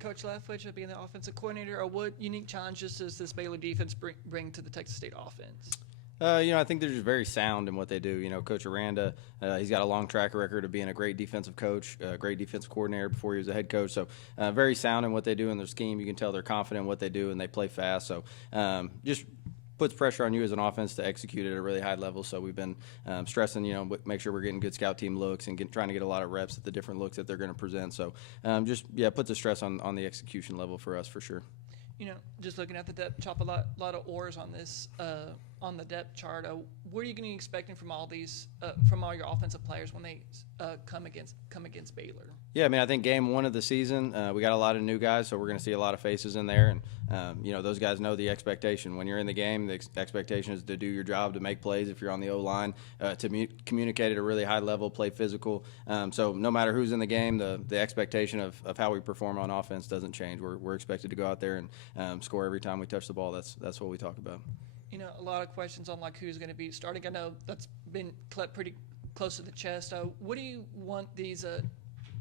Coach Leftwich being the offensive coordinator, or what unique challenges does this Baylor defense bring to the Texas State offense? I think they're just very sound in what they do. Coach Aranda, he's got a long track record of being a great defensive coach, a great defensive coordinator before he was a head coach. So very sound in what they do in their scheme. You can tell they're confident in what they do, and they play fast. So just puts pressure on you as an offense to execute at a really high level. So we've been stressing, make sure we're getting good scout team looks and trying to get a lot of reps at the different looks that they're going to present. So puts a stress on the execution level for us for sure. Just looking at the depth chart, a lot of oars on this on the depth chart. What are you going to be expecting from all these from all your offensive players when they come against Baylor? Yeah, I think game one of the season, we got a lot of new guys, so we're going to see a lot of faces in there, and those guys know the expectation. When you're in the game, the expectation is to do your job, to make plays if you're on the O-line, to communicate at a really high level, play physical. So no matter who's in the game, the expectation of how we perform on offense doesn't change. We're expected to go out there and score every time we touch the ball. That's what we talk about. A lot of questions on who's going to be starting. I know that's been pretty close to the chest. What do you want these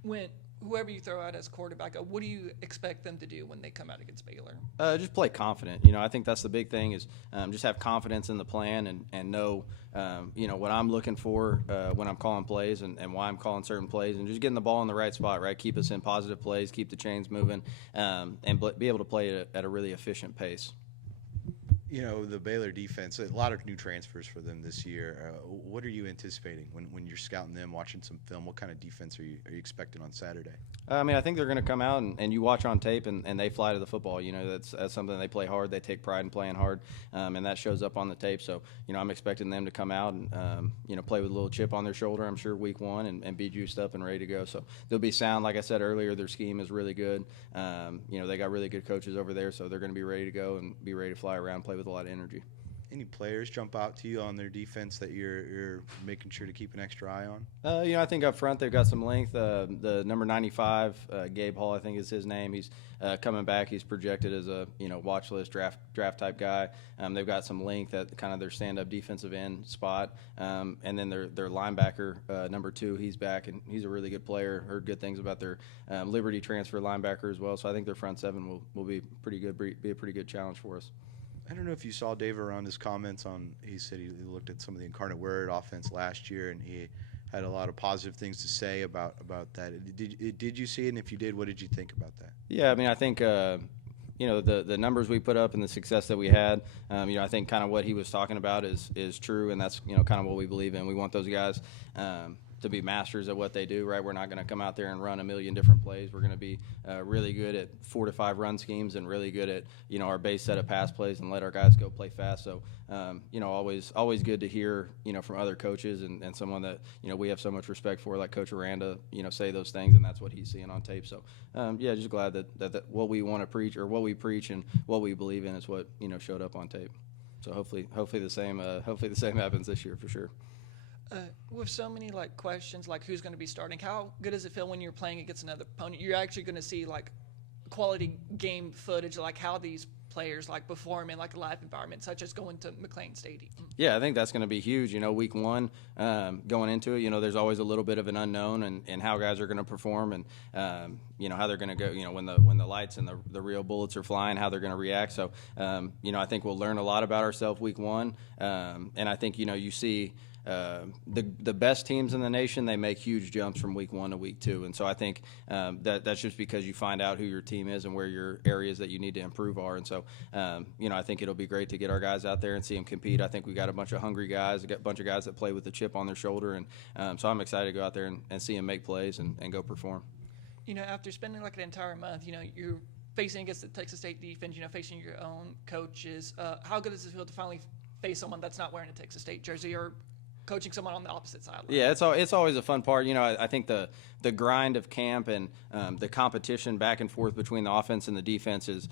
when whoever you throw out as quarterback? What do you expect them to do when they come out against Baylor? Just play confident. I think that's the big thing is just have confidence in the plan and know what I'm looking for when I'm calling plays and why I'm calling certain plays, and just getting the ball in the right spot. Right, keep us in positive plays, keep the chains moving, and be able to play at a really efficient pace. The Baylor defense, a lot of new transfers for them this year. What are you anticipating when you're scouting them, watching some film? What kind of defense are you expecting on Saturday? I think they're going to come out and you watch on tape and they fly to the football. That's something they play hard. They take pride in playing hard, and that shows up on the tape. So, I'm expecting them to come out and, play with a little chip on their shoulder, I'm sure, week one and be juiced up and ready to go. So they'll be sound. Like I said earlier, their scheme is really good. They got really good coaches over there, so they're going to be ready to go and be ready to fly around, play with a lot of energy. Any players jump out to you on their defense that you're making sure to keep an extra eye on? I think up front they've got some length. The number 95, Gabe Hall, I think is his name. He's coming back. He's projected as a watch list draft type guy. They've got some length at kind of their stand-up defensive end spot, and then their linebacker number 2, he's back and he's a really good player. Heard good things about their Liberty transfer linebacker as well. So I think their front seven will be pretty good. Be a pretty good challenge for us. I don't know if you saw Dave Aranda's comments on. He said he looked at some of the Incarnate Word offense last year, and he had a lot of positive things to say about that. Did you see it? And if you did, what did you think about that? Yeah, I think the numbers we put up and the success that we had. I think kind of what he was talking about is true, and that's kind of what we believe in. We want those guys to be masters at what they do, right? We're not going to come out there and run a million different plays. We're going to be really good at 4 to 5 run schemes and really good at, our base set of pass plays and let our guys go play fast. So, always good to hear, from other coaches and someone that, we have so much respect for, like Coach Aranda, say those things, and that's what he's seeing on tape. So, just glad that what we want to preach or what we preach and what we believe in is what, showed up on tape. So hopefully the same happens this year for sure. With so many questions who's going to be starting, how good does it feel when you're playing against another opponent? You're actually going to see quality game footage, how these players perform in a live environment, such as going to McLane Stadium. Yeah, I think that's going to be huge. Week one, going into it, there's always a little bit of an unknown and how guys are going to perform and how they're going to go. When the lights and the real bullets are flying, how they're going to react. So I think we'll learn a lot about ourselves week one, and I think you see. The best teams in the nation, they make huge jumps from week 1 to week 2, and so I think that's just because you find out who your team is and where your areas that you need to improve are, and so I think it'll be great to get our guys out there and see them compete. I think we got a bunch of hungry guys, a bunch of guys that play with the chip on their shoulder, and so I'm excited to go out there and see them make plays and go perform. After spending an entire month, you're facing against the Texas State defense, facing your own coaches. How good does it feel to finally face someone that's not wearing a Texas State jersey or coaching someone on the opposite sideline? Yeah, it's always a fun part. I think the grind of camp and the competition back and forth between the offense and the defense is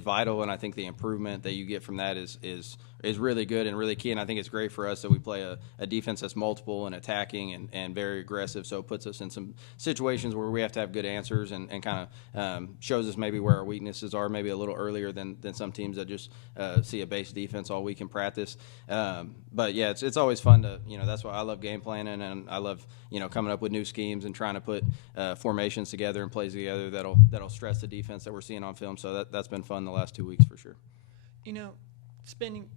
vital, and I think the improvement that you get from that is is really good and really key. And I think it's great for us that we play a defense that's multiple and attacking and very aggressive. So it puts us in some situations where we have to have good answers and kind of shows us maybe where our weaknesses are, maybe a little earlier than some teams that just see a base defense all week in practice. But yeah, it's always fun to, that's why I love game planning, and I love, coming up with new schemes and trying to put formations together and plays together that'll stress the defense that we're seeing on film. So that's been fun the last 2 weeks for sure. Spending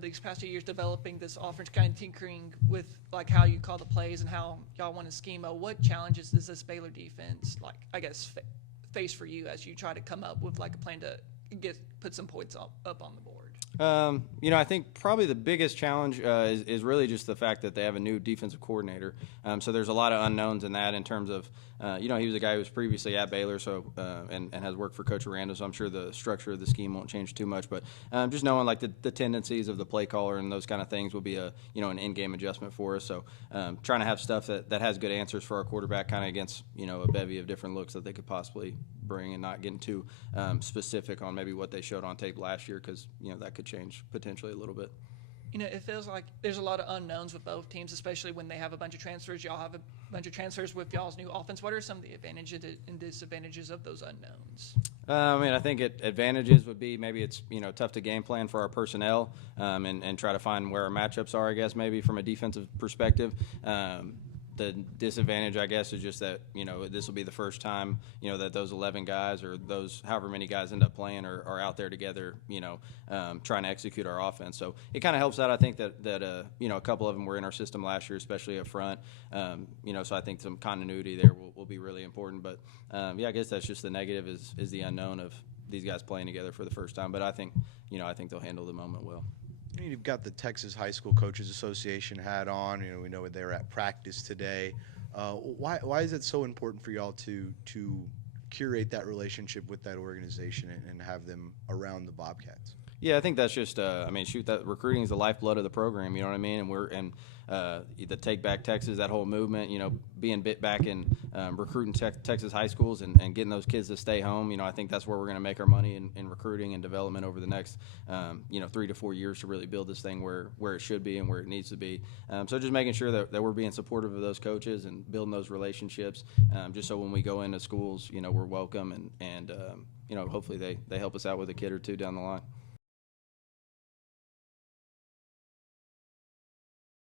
these past 2 years developing this offense, kind of tinkering with like how you call the plays and how y'all want to schema, what challenges does this Baylor defense face for you as you try to come up with like a plan to put some points up on the board? I think probably the biggest challenge is really just the fact that they have a new defensive coordinator. So there's a lot of unknowns in that in terms of, he was a guy who was previously at Baylor, so and has worked for Coach Aranda, so I'm sure the structure of the scheme won't change too much. But just knowing like the tendencies of the play caller and those kind of things will be an in-game adjustment for us. So trying to have stuff that has good answers for our quarterback, kind of against a bevy of different looks that they could possibly bring, and not getting too specific on maybe what they showed on tape last year, because that could change potentially a little bit. It feels like there's a lot of unknowns with both teams, especially when they have a bunch of transfers. Y'all have a bunch of transfers with y'all's new offense. What are some of the advantages and disadvantages of those unknowns? I think advantages would be maybe it's tough to game plan for our personnel and try to find where our matchups are, I guess, maybe from a defensive perspective. The disadvantage, I guess, is just that, this will be the first time, that those 11 guys or those however many guys end up playing are out there together, trying to execute our offense. So it kind of helps out, I think, that a couple of them were in our system last year, especially up front. So I think some continuity there will be really important. But, I guess that's just the negative is the unknown of these guys playing together for the first time. But I think they'll handle the moment well. You've got the Texas High School Coaches Association hat on. We know they're at practice today. Why is it so important for y'all to curate that relationship with that organization and have them around the Bobcats? Yeah, I think that's just that recruiting is the lifeblood of the program. You know what I mean? And the Take Back Texas, that whole movement. Being bit back in recruiting Texas high schools and getting those kids to stay home. I think that's where we're going to make our money in recruiting and development over the next 3 to 4 years to really build this thing where it should be and where it needs to be. So just making sure that we're being supportive of those coaches and building those relationships, just so when we go into schools, we're welcome and hopefully they help us out with a kid or two down the line.